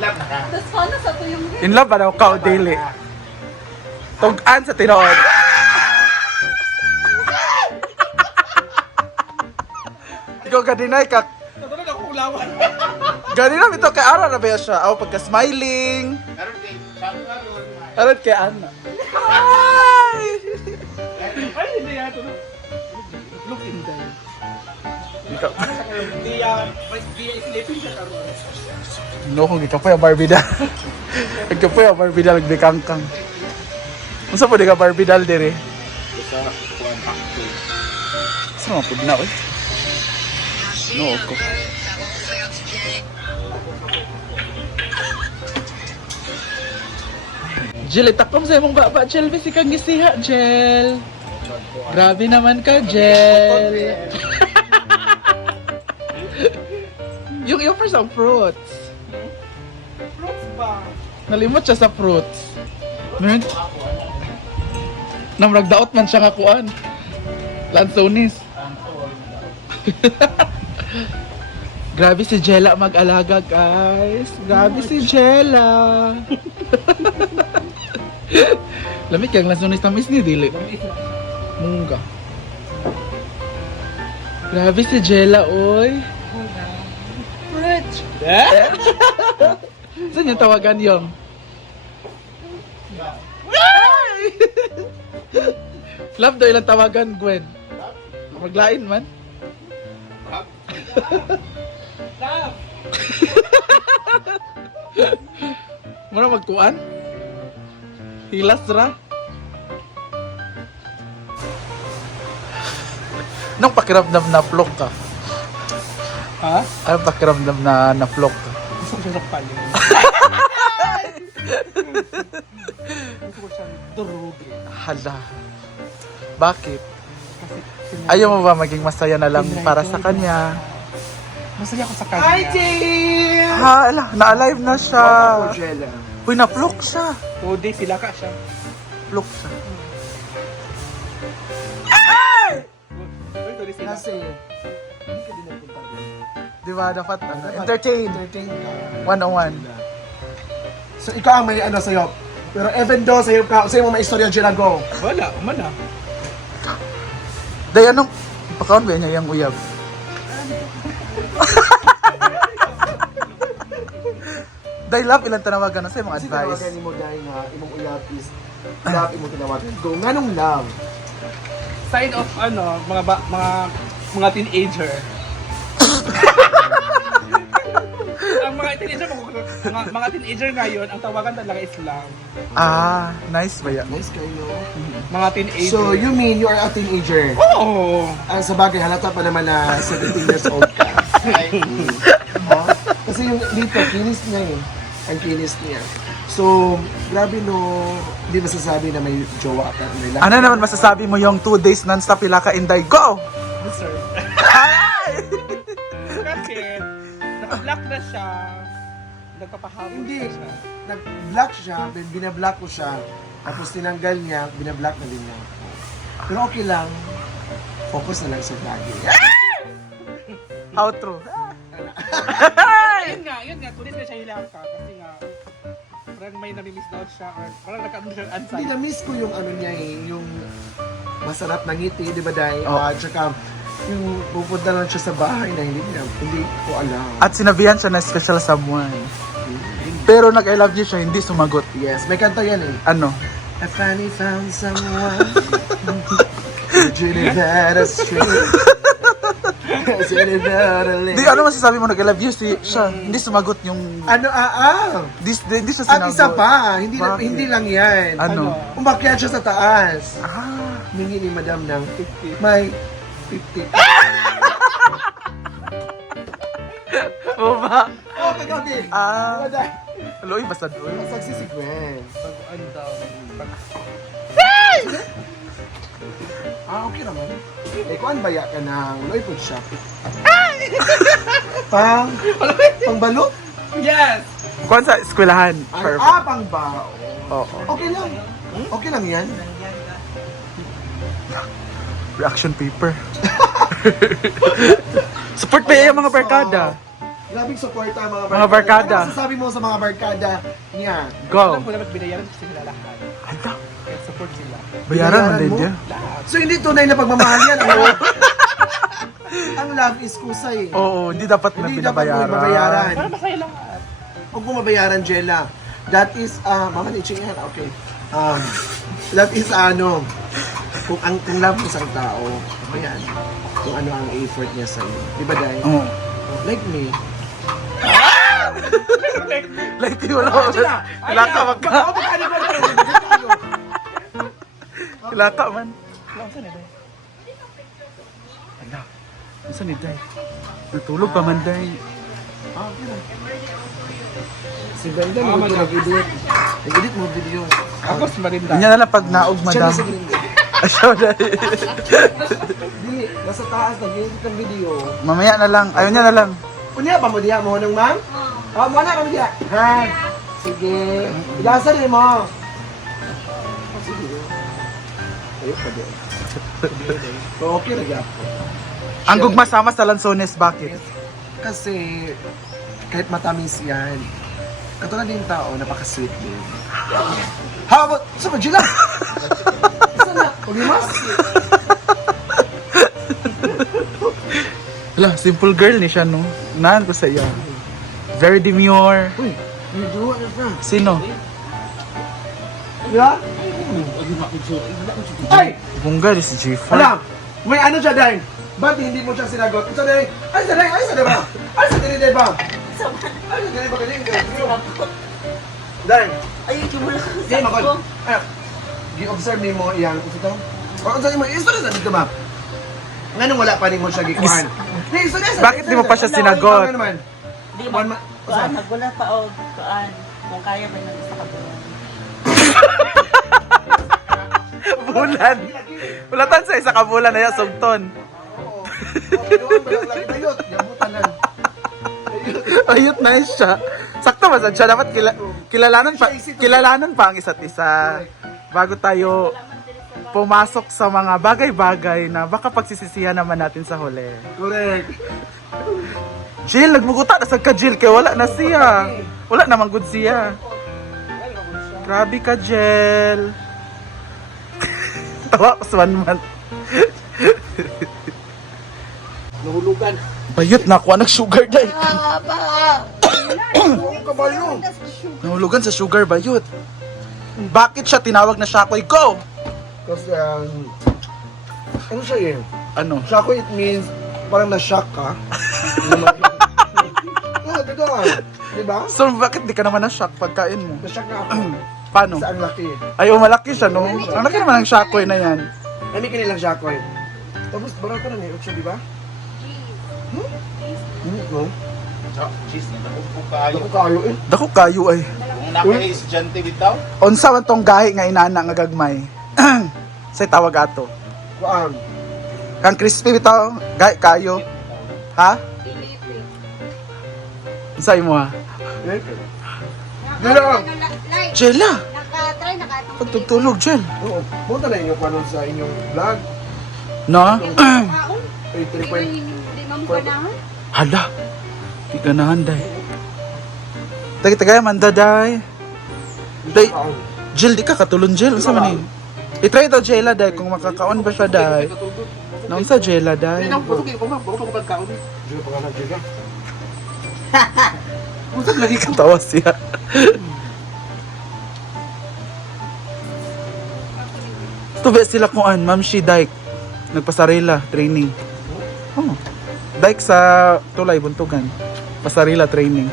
love na ka. Tapos paano sa ito yung In love ba daw ka o dili? Tug-an sa tinuod. Ikaw ka-deny ka. Natulog ako ulawan. Ganina ito kay Ara na ba siya? Aw pagka-smiling. Karon kay sabi nga doon. Aron kay Ana. Ay! Ay, hindi yan ito. Look in there. Ikaw. Hindi sleeping siya karon. No, kung ikaw pa yung Barbie doll. Ikaw pa yung Barbie doll, nagbikangkang. Unsa po di ka Barbie doll dire? Sa kuan akto. Saan mga pud na, oy? No, ako. Jill, itakom sa imong baba, Jill. Bisi kang gisiha, Jill. Grabe naman ka, Jill. Yung offers ang fruits. Fruits ba? Nalimot siya sa fruits. Nerd? Namragdaot man siya nga kuan. Lansones. Grabe si Jella mag-alaga, guys. Grabe si Jella. Lamig kang lansones tamis ni dili. Mungga. Grabe si Jella, oy. fruit. Saan yung tawagan yung? Love daw ilang tawagan, Gwen. Maglain man. Love. Muna magkuan? Hilas ra? Anong pakiramdam na vlog ka? Ha? Anong pakiramdam na na-vlog ka? Gusto ko siya sakpalin. Gusto ko siyang durugin. Hala. Bakit? Ayaw mo ba maging masaya na lang para sa kanya? Masaya ako sa kanya. Hi, Jill! Ha, ala, na-alive na siya. Jella. Uy, na-vlog siya. 2 days sila ka siya. Vlog siya. Uy, 2 days sila. Kasi, hindi ka din nagpunta doon. Di ba, dapat entertain. Entertain ka. 101. So, ikaw ang may ano sa'yo. Pero even though sa'yo mo may istorya dyan go. Wala, umana. Day, anong pakaon ba niya yung uyab? Day, love, ilang tanawagan na sa mga Kasi advice. tinawagan ni mo dahil nga, imong uyab is, love imong tinawagan. Go, nganong love? Sign of ano, mga teenager. Ang mga teenager ngayon, ang tawagan talaga is love. Ah, nice ba yan? Nice kayo. Mga teenager. So, you mean you are a teenager? Oo! Sa bagay, halata pa naman na 17 years old ka. Ha? Kasi yung dito, kinis niya eh. Ang kinis niya. So, grabe no, hindi masasabi na may jowa ka. May Ano naman masasabi mo yung 2 days non-stop pila ka Inday? Go! Sir. Ay! Kasi, naka-block na siya. Nagpapahabol Hindi. na siya. Nag-block siya, binablock ko siya. Tapos tinanggal niya, binablock na din niya ako. Pero okay lang. Focus na lang sa bagay. Outro. Yun nga, tulis na siya hilang ka. Kasi nga, parang may nami-miss out siya. Or parang nagkaroon siya Hindi, anxiety. na-miss ko yung ano niya eh, yung masarap na ngiti, di ba dahil? Oh. Tsaka, yung pupunta lang siya sa bahay na hindi ko alam. At sinabihan siya na special someone. Pero nag-I love you siya, hindi sumagot. Yes, may kanta yan eh. Ano? I finally found someone. Dreaming that a street. Di, ano masasabi mo nag-I love you siya? Hindi sumagot yung... Ano, Hindi siya At sinagot. isa pa, hindi, Bakit? hindi lang yan. Ano? Umakyat siya sa taas. Ah, Mingi ni madam ng may 50. oo ba? Oh, kagabi. Ah, Diba dahil? Loy, basta doon. Masagsi si Gwen. Pag-ano daw. Okay naman. Eh, kuan baya ka ng loy food shop. Pang balot? Yes! Kuan sa eskwelahan. Ay, Perfect. pang bao. Oo. Okay lang. Okay lang yan. Reaction paper. Support pa yung mga barkada. Grabing suporta mga Mga barkada. Ano masasabi mo sa mga barkada niya? Go. Alam ko naman binayaran kasi sila lahat. Hala, Kaya support sila. bayaran man din mo? niya. Lahat. So hindi tunay na pagmamahal yan. Ano? Ang love is kusay. Oo, hindi dapat na Hindi dapat mo binabayaran. mabayaran. Para masaya lang. Huwag mo mabayaran, Jella. That is, mama, itching yan. Okay. That is, kung love mo sa tao, ayan, kung ano ang effort niya sa'yo. Di ba, Day? Oo. Like me. Like, wala ko. Kilata man ka. Kilata man. Hala, saan ni Day? Natulog pa man, Day. Si Brenda, nag-edit. Nag-edit mo video. Ako si Marinda. Ganyan na lang pag naog, Siya madam. na si Brenda. Asyaw, Day. Di, nasa taas, nag-edit ng video. Mamaya na lang. Ayaw niya na lang. Unya ba mo diha mo nung ma'am? Oh, mo na kami diha. Ha. Sige. Ilasa din mo. Sige. Ayun pa din. Okay na gyud. Ang gugma sama sa Lanzones, bakit? Kasi kahit matamis yan, katulad din tao, napaka-sweet din. How about, sa Majila? Isa na, Pulimas? Hala, simple girl ni siya, no? Naan ko sa iya. Very demure. Uy, may duwa na siya. Sino? Yeah? Ay! Bungga, di si G4. Wala! May ano siya, Dine? Ba't hindi mo siya sinagot? Isa Dine! Ay, isa Dine! Ay, isa Dine ba? Ay, isa Dine ba? Ay, isa Dine ba kanina? Dine! Ayun, kumula ka Di, makon. Ay, gi-observe ni mo iyang ito. O, ang sabi mo, iso na sa dito ba? Nga nung wala pa rin mo siya gikuhan. Di, iso na sa Bakit di mo pa siya sinagot? Ano naman? Di One ba? ma- Kuan, nagwala pa o kuan. Kung kaya ba nang isa ka buwan. Bulan. Bulatan sa isa ka bulan na yan, sugton. Oo. Pinuhan ba lang lagi bayot? Yabutan lang. Ayot na siya. Sakto ba siya? Dapat kilalanan pa ang isa't isa. Bago tayo pumasok sa mga bagay-bagay na baka pagsisisihan naman natin sa huli. Correct. Jill, nagmuguta na sa ka Jill, kaya wala na siya. Wala namang good siya. Grabe ka, Jill. Tawa ko sa 1 month. Nahulugan. Bayot na ako, nag-sugar dahil. Ang kabayo. Nahulugan sa sugar, bayot. Bakit siya tinawag na Shakoy? Go! Kasi, ano siya eh? Ano? Shock it means parang na-shock ka. Oo, totoo. Diba? So, bakit di ka naman na-shock pagkain mo? Na-shock na ako. Paano? Sa ang laki. Ay, malaki siya, no? Ang laki naman ng Shakoy na yan. Nami kanilang Shakoy. Tapos, barata na ni Ucho, di ba? No? Cheese na dako po kayo. Ako kayo eh. Dako kayo ay. Kung naka-estudyante bitaw, Unsa man tong gahi nga inana nga gagmay. Say tawag ato. Kuan. Kang crispy bitaw, gahi kayo. Ha? Unsa imo ha? Dila! Jella, Nakatry, nakatry. pagtutulog Jel. Oo. Punta na inyo paano sa inyong vlog. No? Ay, 3.5. Hala. Di ganahan day. Tagay man daday. Day, Jill, di ka katulon Jill. Unsa man ni? I-try daw Jella day kung makakaon ba siya day. Naunsa Jella day? Hindi nang putugin ko ma. Puro ko pagkaon. Dila pa nga nagdiga. Unsa lagi katawa siya? Tube sila kuan, Ma'am Shi Dike. Nagpasarila training. Oh. Dike sa Tulay Buntugan. Pasarila training.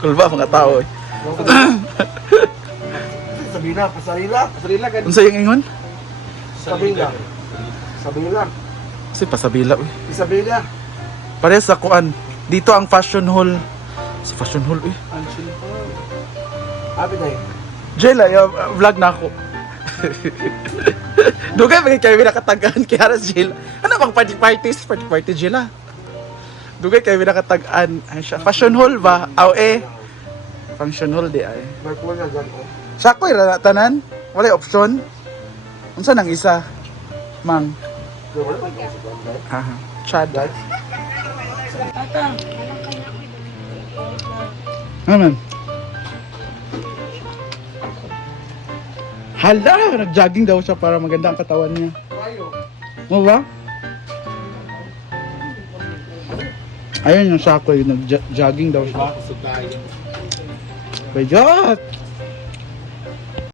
Kulba mga tao. Sabina, pasarila. Pasarila gan. Unsa yung ingon? Sabina. Sabina. Si pasabila uy. Isabela. Pare sa kuan. Dito ang fashion hall. Si fashion hall uy. Ansil. Abi na eh. Jela, vlog na ako. Dugay ba kayo nakatagaan kay Haras Jill? Ano bang party Jill ah? Dugay kayo nakatagaan. Ay siya, fashion hall ba? Aw eh. Function hall di ay. May kuha na dyan oh. Siya ko tanan. Wala option. Unsa nang isa? Mang. Wala pa dyan sa kuwan, Aha. Chad. Tata. Amen. Hala, nag-jogging daw siya para maganda ang katawan niya. Kayo. Mo ba? Ayun yung sako, yung nag-jogging daw siya. Diba? So tayo. Bayot!